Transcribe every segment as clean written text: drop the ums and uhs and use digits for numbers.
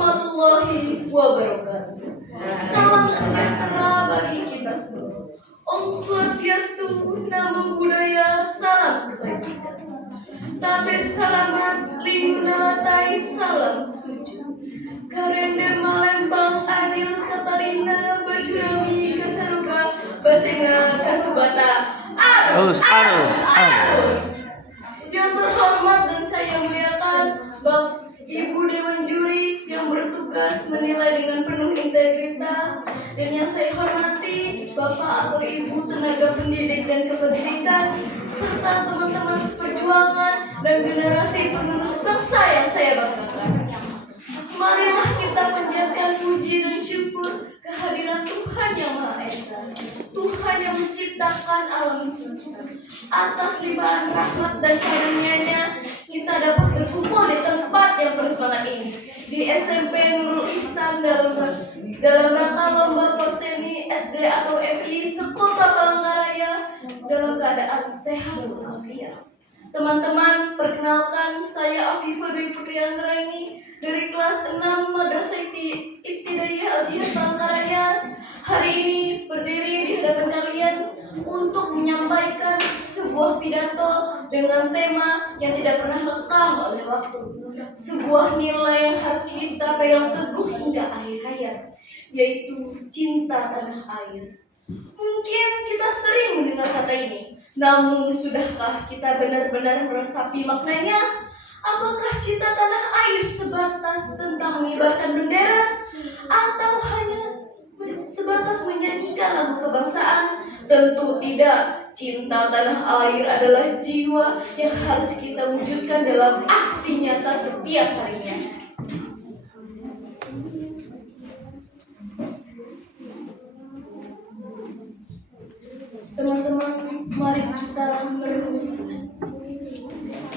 warahmatullahi wabarakatuh. Salam sejahtera bagi kita semua. Om Swastiastu, Namo Buddhaya, salam kebajikan. Tabe salamat, limunalatai, salam sujud. Karende Malembang, Adil, Katalina, Bajurami, Kasaruga, Basenga, Kasubata, arus. Yang terhormat dan saya muliakan Ibu Dewan Juri yang bertugas menilai dengan penuh integritas, dan yang saya hormati Bapak atau Ibu tenaga pendidik dan kependidikan, serta teman-teman seperjuangan dan generasi penerus bangsa yang saya banggakan. Marilah kita panjatkan puji dan syukur kehadiran Tuhan Yang Maha Esa, Tuhan yang menciptakan alam semesta. Atas limpahan rahmat dan karunia-Nya, kita dapat berkumpul di tempat yang penuh semangat ini, di SMP Nurul Ihsan dalam rangka lomba Porseni SD atau MI sekota Palangkaraya dalam keadaan sehat walafiat. Teman-teman, perkenalkan saya Afifah Dwi Putri Anggraini dari kelas 6 Madrasah Ibtidaiyah Al-Jihad Palangkaraya. Hari ini berdiri di hadapan kalian untuk menyampaikan sebuah pidato dengan tema yang tidak pernah lekang oleh waktu. Sebuah nilai yang harus kita pegang teguh hingga akhir hayat, yaitu cinta tanah air. Mungkin kita sering mendengar kata ini, namun sudahkah kita benar-benar meresapi maknanya? Apakah cinta tanah air sebatas tentang mengibarkan bendera, atau hanya sebatas menyanyikan lagu kebangsaan? Tentu tidak. Cinta tanah air adalah jiwa yang harus kita wujudkan dalam aksi nyata setiap harinya. Teman-teman, mari kita merenung.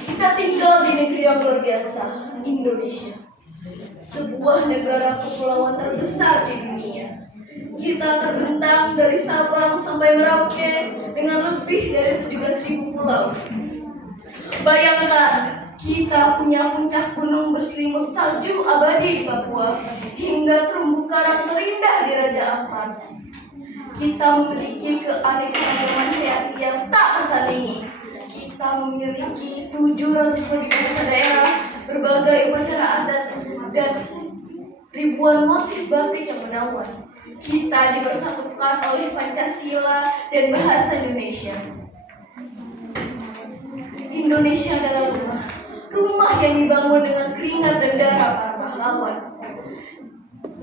Kita tinggal di negeri yang luar biasa, Indonesia, sebuah negara kepulauan terbesar di dunia. Kita terbentang dari Sabang sampai Merauke dengan lebih dari 17.000 pulau. Bayangkan, kita punya puncak gunung berselimut salju abadi di Papua, hingga terumbu karang terindah di Raja Ampat. Kita memiliki keanekaragaman hayati yang tak tertandingi. Kita memiliki 700 lebih bahasa daerah, berbagai upacara adat, dan ribuan motif batik yang menawan. Kita dipersatukan oleh Pancasila dan bahasa Indonesia. Indonesia adalah rumah yang dibangun dengan keringat dan darah para pahlawan.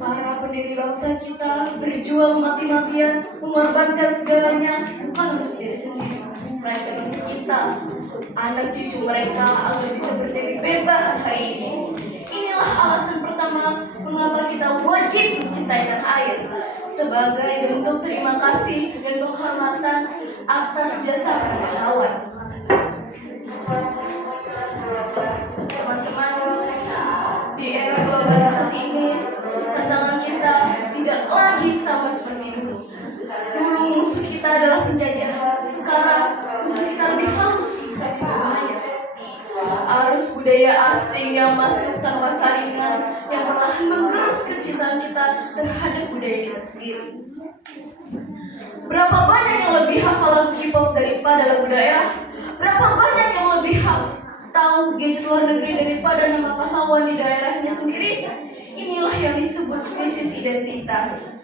Para pendiri bangsa kita berjuang mati-matian, mengorbankan segalanya, bukan untuk diri sendiri, melainkan untuk kita, anak cucu mereka, agar bisa berdiri bebas hari ini. Inilah alasan pertama mengapa kita wajib mencintai tanah air, sebagai bentuk terima kasih dan penghormatan atas jasa para pahlawan. Teman-teman, di era globalisasi ini, tantangan kita tidak lagi sama seperti dulu. Dulu musuh kita adalah penjajah, sekarang musuh kita lebih halus tapi berbahaya. Arus budaya asing yang masuk tanpa saringan, yang perlahan menggerus kecintaan kita terhadap budaya kita sendiri. Berapa banyak yang lebih hafal lagu K-pop daripada lagu daerah? Berapa banyak yang lebih tahu gadget luar negeri daripada nama pahlawan di daerahnya sendiri? Inilah yang disebut krisis identitas.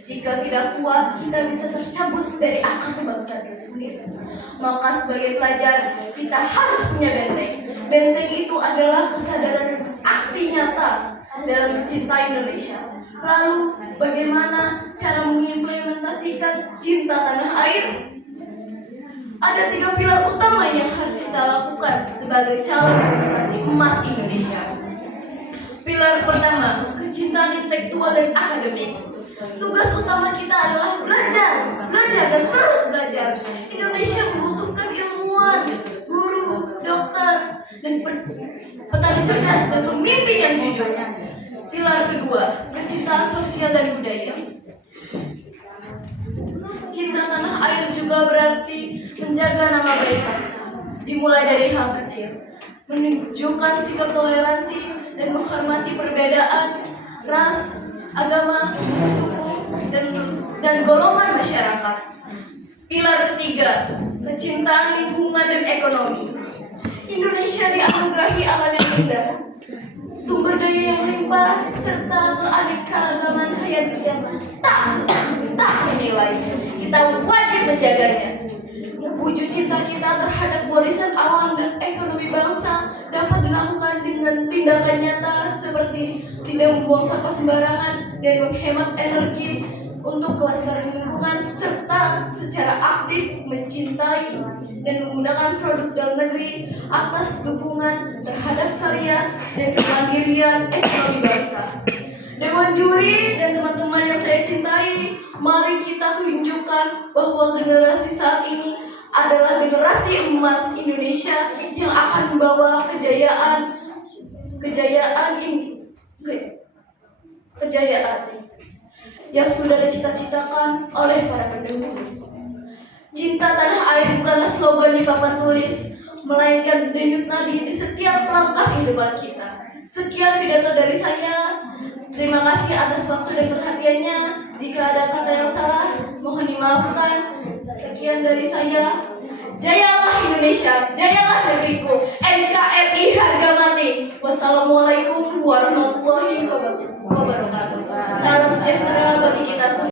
Jika tidak kuat, kita bisa tercabut dari akar kebangsaan kita sendiri. Maka sebagai pelajar, kita harus punya benteng. Benteng itu adalah kesadaran dan aksi nyata dalam mencintai Indonesia. Lalu, bagaimana cara mengimplementasikan cinta tanah air? Ada 3 pilar utama yang harus kita lakukan sebagai calon generasi emas Indonesia. Pilar pertama, kecintaan intelektual dan akademik. Tugas utama kita adalah belajar dan terus belajar. Indonesia membutuhkan ilmuwan, guru, dokter, dan petani cerdas dan pemimpin yang jujur. Pilar kedua, kecintaan sosial dan budaya. Cinta tanah air juga berarti menjaga nama baik bangsa, dimulai dari hal kecil. menunjukkan sikap toleransi dan menghormati perbedaan ras, agama, suku, dan golongan masyarakat. Pilar ketiga, kecintaan lingkungan dan ekonomi. Indonesia dianugerahi alam yang indah, sumber daya yang limpah, serta keanekaragaman hayati yang tak ternilai. Kita wajib menjaganya. Wujud cinta kita terhadap warisan alam dan ekonomi bangsa dapat dilakukan dengan tindakan nyata seperti tidak membuang sampah sembarangan dan menghemat energi untuk kelestarian lingkungan, serta secara aktif mencintai dan menggunakan produk dalam negeri atas dukungan terhadap karya dan kemandirian ekonomi bangsa. Dewan juri dan teman-teman yang saya cintai, mari kita tunjukkan bahwa generasi saat ini adalah generasi emas Indonesia yang akan membawa kejayaan yang sudah dicita-citakan oleh para pendahulu. Cinta tanah air bukanlah slogan di papan tulis, melainkan denyut nadi di setiap langkah kehidupan kita. Sekian pidato dari saya. Terima kasih atas waktu dan perhatiannya. Jika ada kata yang salah, mohon dimaafkan. Sekian dari saya. Jayalah Indonesia, jayalah negeriku. NKRI harga mati. Wassalamualaikum warahmatullahi wabarakatuh. Salam sejahtera bagi kita semua.